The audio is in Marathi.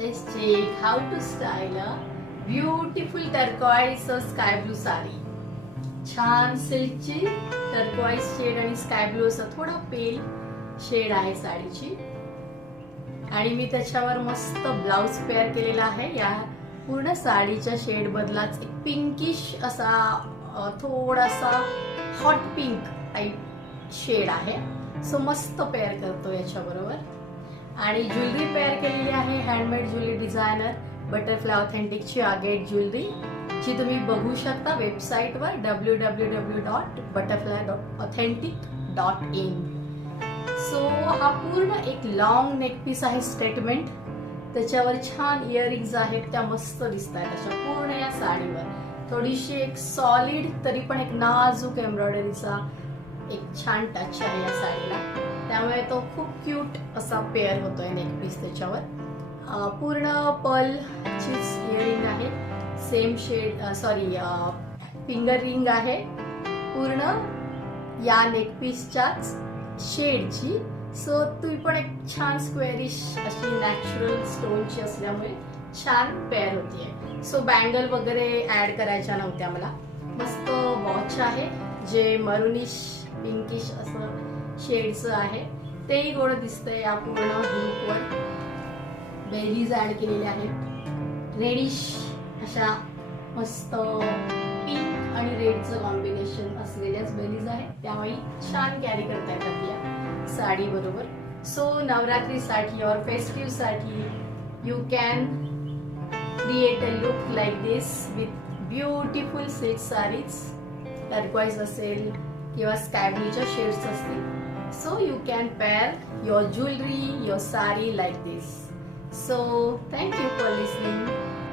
Let's check how to style a beautiful turquoise sky blue sari. छान सिल्कची टर्कोइज शेड आणि स्काय ब्लू असा थोडा पेल शेड आहे साडीची आणि मी त्याच्यावर मस्त ब्लाउज पेअर केलेला आहे. या पूर्ण साडीच्या शेड बदलाच एक पिंकिश असा थोडासा हॉट पिंक टाइप शेड आहे. सो मस्त पेअर करतो याच्या बरोबर. आणि ज्वेलरी पेअर केलेली आहे हँडमेड ज्वेलरी डिझायनर बटरफ्लाय ऑथेंटिकची आगेट ज्वेलरी जी तुम्ही बघू शकता वेबसाईटवर www.butterfly.authentic.in. सो हा पूर्ण एक लॉंग नेक पीस आहे स्टेटमेंट. त्याच्यावर छान इयरिंग्स आहेत त्या मस्त दिसत आहेत अशा पूर्ण या साडीवर. थोडीशी एक सॉलिड तरी पण एक नाजूक एम्ब्रॉयडरीचा एक छान टच आहे या साडीला. त्यामुळे तो खूप क्यूट असा पेअर होतोय नेक पीस त्याच्यावर. पूर्ण पर्लचीच इयरिंग आहे. सेम शेड फिंगर रिंग आहे पूर्ण या नेक पीसच्याच शेडची. सो ती पण एक छान स्क्वेअरिश अशी नॅचरल स्टोनची असल्यामुळे छान पेअर होतीये. सो बँगल वगैरे ऍड करायच्या नव्हत्या मला. मस्त वॉच आहे जे मरुनिश पिंकिश असं शेडचं आहे. तेही गोड दिसतंय या पूर्ण लुकवर. बेरीज ऍड केलेले आहेत. रेडिश अशा मस्त पिंक आणि रेडचं कॉम्बिनेशन असलेल्याच बेरीज आहेत. त्यामुळे छान कॅरी करता येतात या साडी बरोबर. सो नवरात्रीसाठी और फेस्टिव्ह साठी you can create a look like this with beautiful silk sarees. Turquoise असेल किंवा स्काय ब्लूच्या शेड्स असतील. So you can pair your jewellery your sari like this. So thank you for listening.